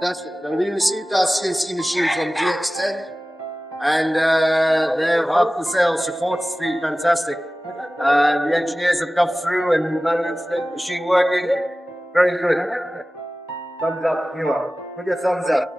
Fantastic. Now, we received our CNC machine from DXTECH, and their after-sales support has been fantastic. The engineers have come through and managed the machine working. Very good. Thumbs up, viewer. Put your thumbs up.